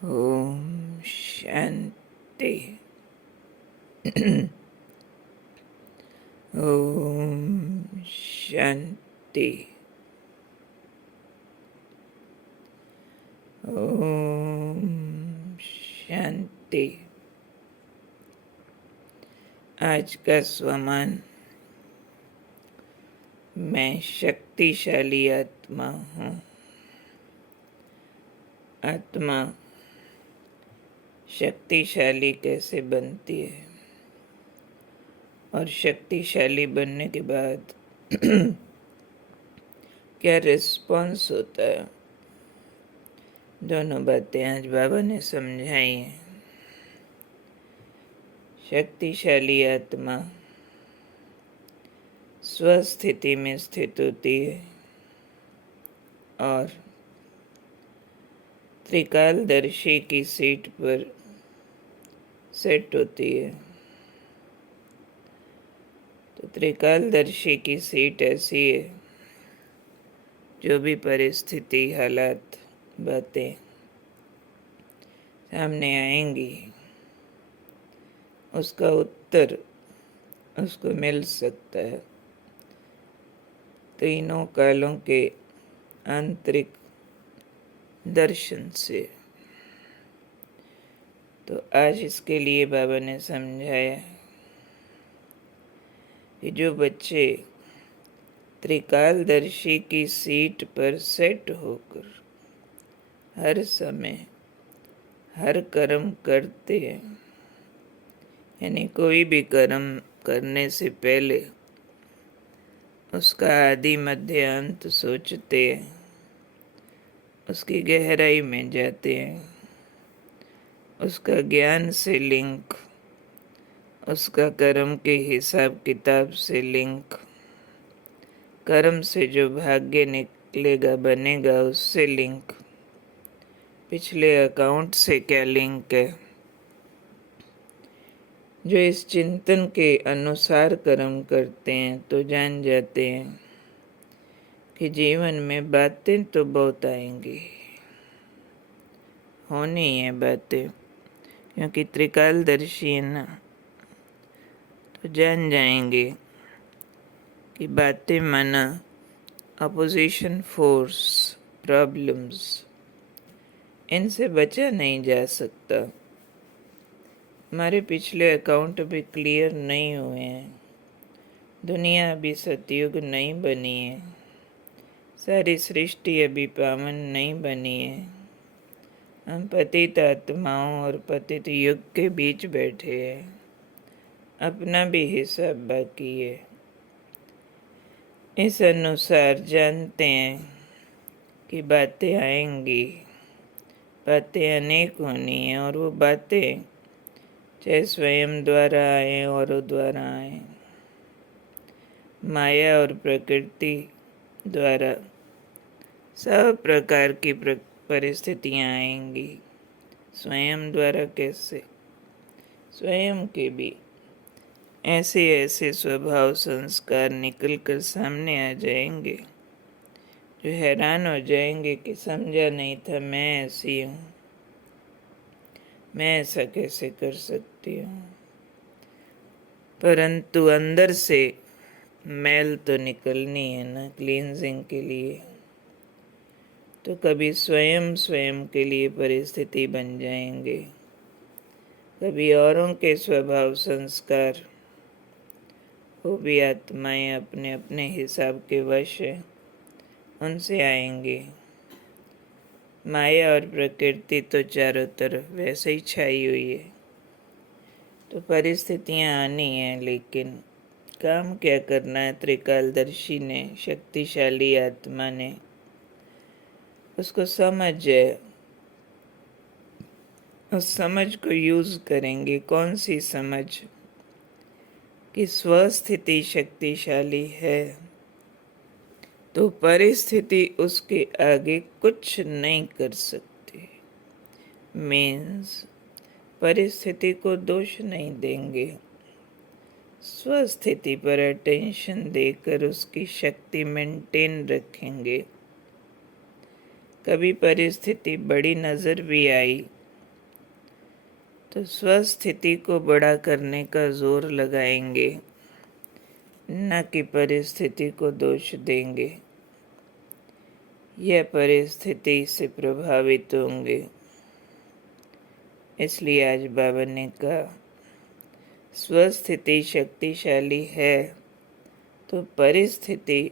ओम शांति। ओम शांति। ओम शांति। आज का स्वमान, मैं शक्तिशाली आत्मा हूँ। आत्मा शक्तिशाली कैसे बनती है और शक्तिशाली बनने के बाद क्या रिस्पॉन्स होता है, दोनों बातें आज बाबा ने समझाई हैं। शक्तिशाली आत्मा स्वस्थिति में स्थित होती है और त्रिकालदर्शी की सीट पर सेट होती है। तो त्रिकालदर्शी की सीट ऐसी है, जो भी परिस्थिति, हालात, बातें सामने आएंगी, उसका उत्तर उसको मिल सकता है तीनों कालों के आंतरिक दर्शन से। तो आज इसके लिए बाबा ने समझाया कि जो बच्चे त्रिकालदर्शी की सीट पर सेट होकर हर समय हर कर्म करते हैं, यानी कोई भी कर्म करने से पहले उसका आदि मध्य अंत सोचते हैं, उसकी गहराई में जाते हैं, उसका ज्ञान से लिंक, उसका कर्म के हिसाब किताब से लिंक, कर्म से जो भाग्य निकलेगा बनेगा उससे लिंक, पिछले अकाउंट से क्या लिंक है, जो इस चिंतन के अनुसार कर्म करते हैं तो जान जाते हैं कि जीवन में बातें तो बहुत आएंगी, होनी है बातें, क्योंकि त्रिकालदर्शी है ना। तो जान जाएंगे कि बातें माना अपोजिशन फोर्स, प्रॉब्लम्स, इनसे बचा नहीं जा सकता। हमारे पिछले अकाउंट अभी क्लियर नहीं हुए हैं, दुनिया अभी सतयुग नहीं बनी है, सारी सृष्टि अभी पावन नहीं बनी है। हम पतित आत्माओं और पतित युग के बीच बैठे हैं, अपना भी हिसाब बाकी है। इस अनुसार जानते हैं कि बातें आएंगी, बातें अनेक होनी है, और वो बातें चाहे स्वयं द्वारा आए और द्वारा आए, माया और प्रकृति द्वारा सब प्रकार की परिस्थितियां आएंगी। स्वयं द्वारा कैसे? स्वयं के भी ऐसे ऐसे स्वभाव संस्कार निकल कर सामने आ जाएंगे जो हैरान हो जाएंगे कि समझा नहीं था मैं ऐसी हूँ, मैं ऐसा कैसे कर सकती हूँ। परंतु अंदर से मैल तो निकलनी है ना, क्लींजिंग के लिए। तो कभी स्वयं स्वयं के लिए परिस्थिति बन जाएंगे, कभी औरों के स्वभाव संस्कार, वो भी आत्माएं अपने अपने हिसाब के वश है, उनसे आएंगे। माया और प्रकृति तो चारों तरफ वैसे ही छाई हुई है, तो परिस्थितियां आनी हैं, लेकिन काम क्या करना है? त्रिकालदर्शी ने, शक्तिशाली आत्मा ने उसको समझ है, उस समझ को यूज करेंगे। कौन सी समझ? कि स्वस्थिति शक्तिशाली है तो परिस्थिति उसके आगे कुछ नहीं कर सकती। मीन्स परिस्थिति को दोष नहीं देंगे, स्वस्थिति पर अटेंशन देकर उसकी शक्ति मेंटेन रखेंगे। कभी परिस्थिति बड़ी नजर भी आई तो स्वस्थिति को बड़ा करने का जोर लगाएंगे, न कि परिस्थिति को दोष देंगे यह परिस्थिति से प्रभावित होंगे। इसलिए आज बाबा ने कहा स्वस्थिति शक्तिशाली है तो परिस्थिति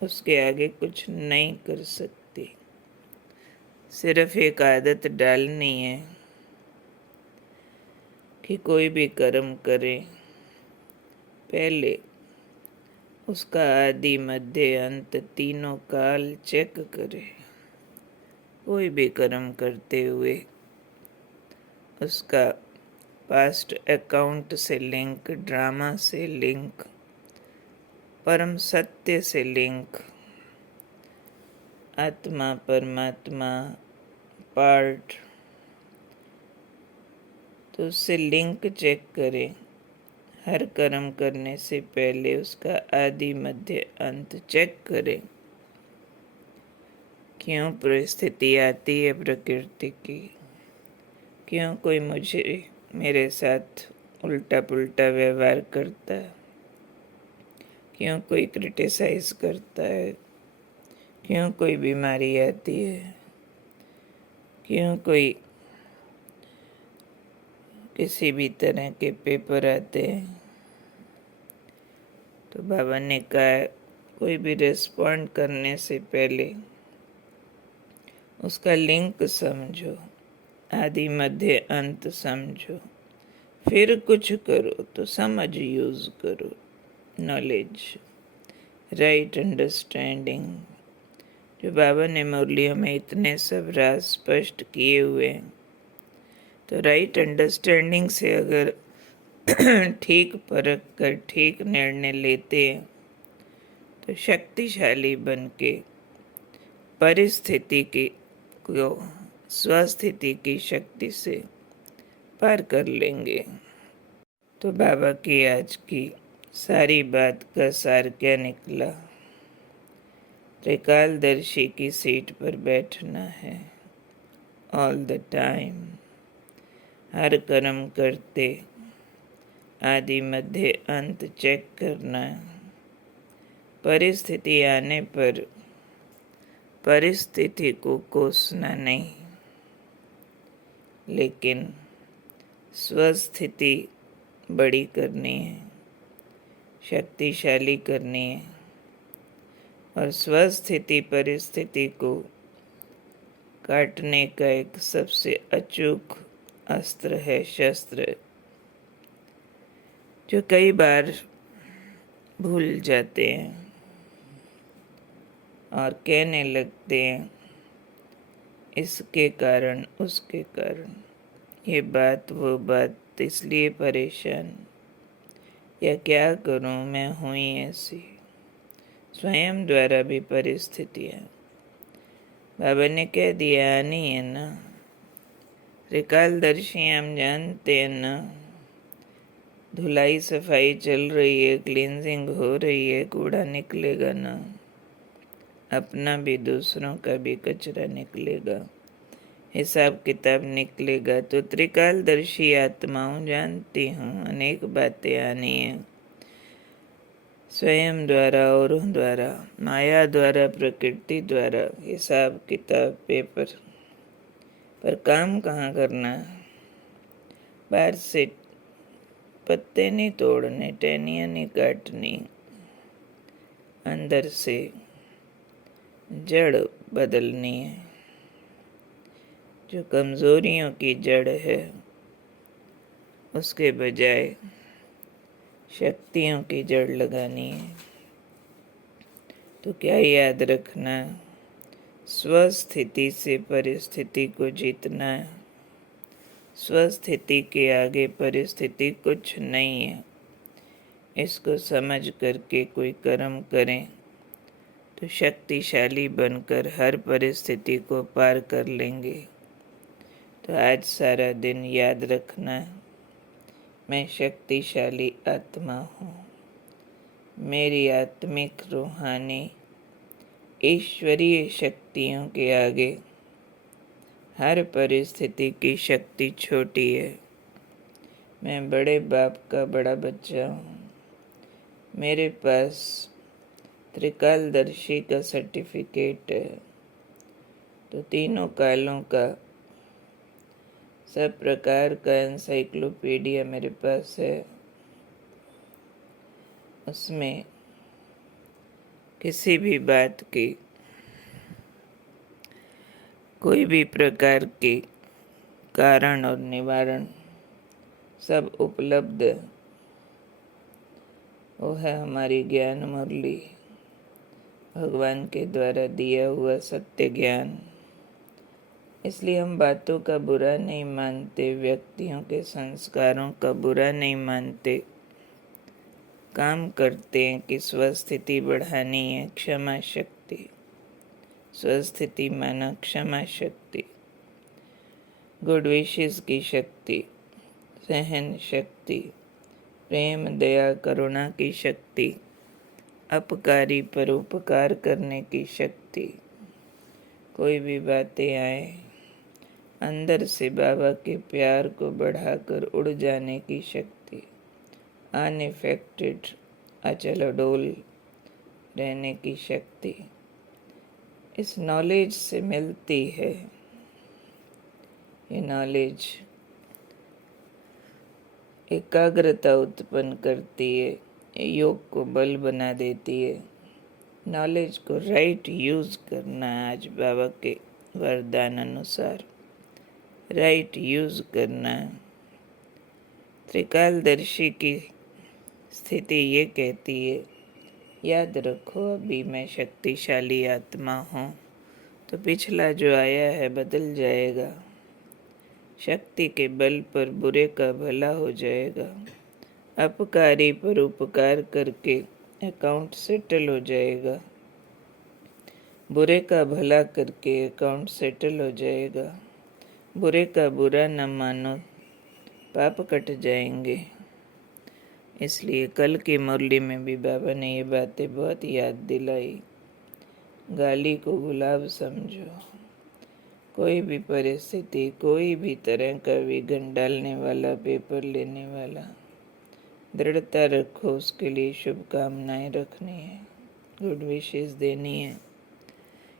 उसके आगे कुछ नहीं कर सकती। सिर्फ एक आदत डालनी है कि कोई भी कर्म करे पहले उसका आदि मध्य अंत तीनों काल चेक करे। कोई भी कर्म करते हुए उसका पास्ट अकाउंट से लिंक, ड्रामा से लिंक, परम सत्य से लिंक, आत्मा परमात्मा पार्ट, तो उससे लिंक चेक करें। हर कर्म करने से पहले उसका आदि मध्य अंत चेक करें। क्यों परिस्थिति आती है प्रकृति की, क्यों कोई मेरे साथ उल्टा पुल्टा व्यवहार करता है, क्यों कोई क्रिटिसाइज करता है, क्यों कोई बीमारी आती है, क्यों कोई किसी भी तरह के पेपर आते हैं। तो बाबा ने कहा कोई भी रिस्पॉन्ड करने से पहले उसका लिंक समझो, आदि मध्य अंत समझो, फिर कुछ करो तो समझ यूज करो। नॉलेज, राइट अंडरस्टैंडिंग, जो बाबा ने मुरलियों में इतने सब राज स्पष्ट किए हुए हैं। तो राइट अंडरस्टैंडिंग से अगर ठीक परख कर ठीक निर्णय लेते हैं तो शक्तिशाली बन के परिस्थिति को स्वस्थिति की शक्ति से पार कर लेंगे। तो बाबा की आज की सारी बात का सार क्या निकला? त्रिकालदर्शी की सीट पर बैठना है ऑल द टाइम। हर कर्म करते आदि मध्य अंत चेक करना। परिस्थिति आने पर परिस्थिति को कोसना नहीं, लेकिन स्वस्थिति बड़ी करनी है, शक्तिशाली करनी है। और स्वस्थिति परिस्थिति को काटने का एक सबसे अचूक अस्त्र है, शस्त्र, जो कई बार भूल जाते हैं और कहने लगते हैं इसके कारण उसके कारण, ये बात वो बात, इसलिए परेशान, या क्या करूं मैं हुई ऐसी। स्वयं द्वारा भी परिस्थितियाँ बाबा ने कह दिया आनी है ना। त्रिकालदर्शी हम जानते हैं ना, धुलाई सफाई चल रही है, क्लींजिंग हो रही है, कूड़ा निकलेगा ना, अपना भी दूसरों का भी कचरा निकलेगा, हिसाब किताब निकलेगा। तो त्रिकालदर्शी आत्माओं जानती हूँ अनेक बातें आनी है, स्वयं द्वारा, औरों द्वारा, माया द्वारा, प्रकृति द्वारा, हिसाब किताब पेपर पर काम कहाँ करना? बाहर से पत्ते नहीं तोड़ने, टहनियाँ नहीं काटनी, अंदर से जड़ बदलनी है। जो कमजोरियों की जड़ है उसके बजाय शक्तियों की जड़ लगानी है। तो क्या याद रखना? स्वस्थिति से परिस्थिति को जीतना है। स्वस्थिति के आगे परिस्थिति कुछ नहीं है। इसको समझ करके कोई कर्म करें तो शक्तिशाली बनकर हर परिस्थिति को पार कर लेंगे। तो आज सारा दिन याद रखना, मैं शक्तिशाली आत्मा हूँ। मेरी आत्मिक रूहानी ईश्वरीय शक्तियों के आगे हर परिस्थिति की शक्ति छोटी है। मैं बड़े बाप का बड़ा बच्चा हूँ। मेरे पास त्रिकालदर्शी का सर्टिफिकेट है। तो तीनों कालों का सब प्रकार का एनसाइक्लोपीडिया मेरे पास है। उसमें किसी भी बात की, कोई भी प्रकार के कारण और निवारण सब उपलब्ध है। वो है हमारी ज्ञान मुरली, भगवान के द्वारा दिया हुआ सत्य ज्ञान। इसलिए हम बातों का बुरा नहीं मानते, व्यक्तियों के संस्कारों का बुरा नहीं मानते। काम करते हैं कि स्वस्थिति बढ़ानी है, क्षमा शक्ति। स्वस्थिति माना क्षमा शक्ति, गुड विशेस की शक्ति, सहन शक्ति, प्रेम दया करुणा की शक्ति, अपकारी पर उपकार करने की शक्ति। कोई भी बातें आए, अंदर से बाबा के प्यार को बढ़ाकर उड़ जाने की शक्ति, अनइफेक्टेड अचल अडोल रहने की शक्ति इस नॉलेज से मिलती है। ये नॉलेज एकाग्रता उत्पन्न करती है, ये योग को बल बना देती है। नॉलेज को राइट यूज़ करना, आज बाबा के वरदान अनुसार राइट यूज़ करना। त्रिकालदर्शी की स्थिति ये कहती है, याद रखो अभी मैं शक्तिशाली आत्मा हूँ, तो पिछला जो आया है बदल जाएगा। शक्ति के बल पर बुरे का भला हो जाएगा। अपकारी पर उपकार करके अकाउंट सेटल हो जाएगा। बुरे का भला करके अकाउंट सेटल हो जाएगा। बुरे का बुरा न मानो, पाप कट जाएंगे। इसलिए कल की मुरली में भी बाबा ने ये बातें बहुत याद दिलाई। गाली को गुलाब समझो। कोई भी परिस्थिति, कोई भी तरह का विघन डालने वाला, पेपर लेने वाला, दृढ़ता रखो, उसके लिए शुभकामनाएं रखनी है, गुड विशेस देनी है।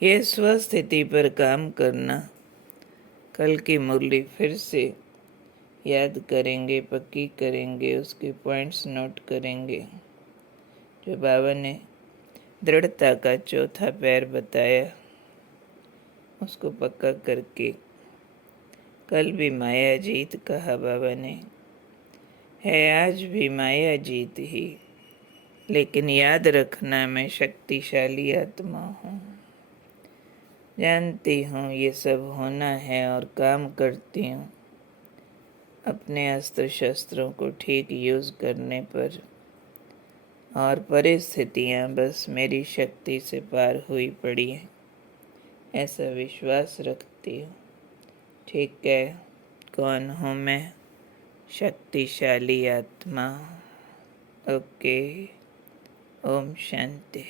ये स्वस्थिति पर काम करना। कल की मुरली फिर से याद करेंगे, पक्की करेंगे, उसके पॉइंट्स नोट करेंगे। जो बाबा ने दृढ़ता का चौथा पैर बताया, उसको पक्का करके। कल भी माया जीत कहा बाबा ने, है आज भी माया जीत ही, लेकिन याद रखना मैं शक्तिशाली आत्मा हूँ। जानती हूँ ये सब होना है और काम करती हूँ अपने अस्त्र शस्त्रों को ठीक यूज़ करने पर, और परिस्थितियाँ बस मेरी शक्ति से पार हुई पड़ी हैं, ऐसा विश्वास रखती हूँ। ठीक है, कौन हूँ मैं? शक्तिशाली आत्मा। ओके, ओम शांति।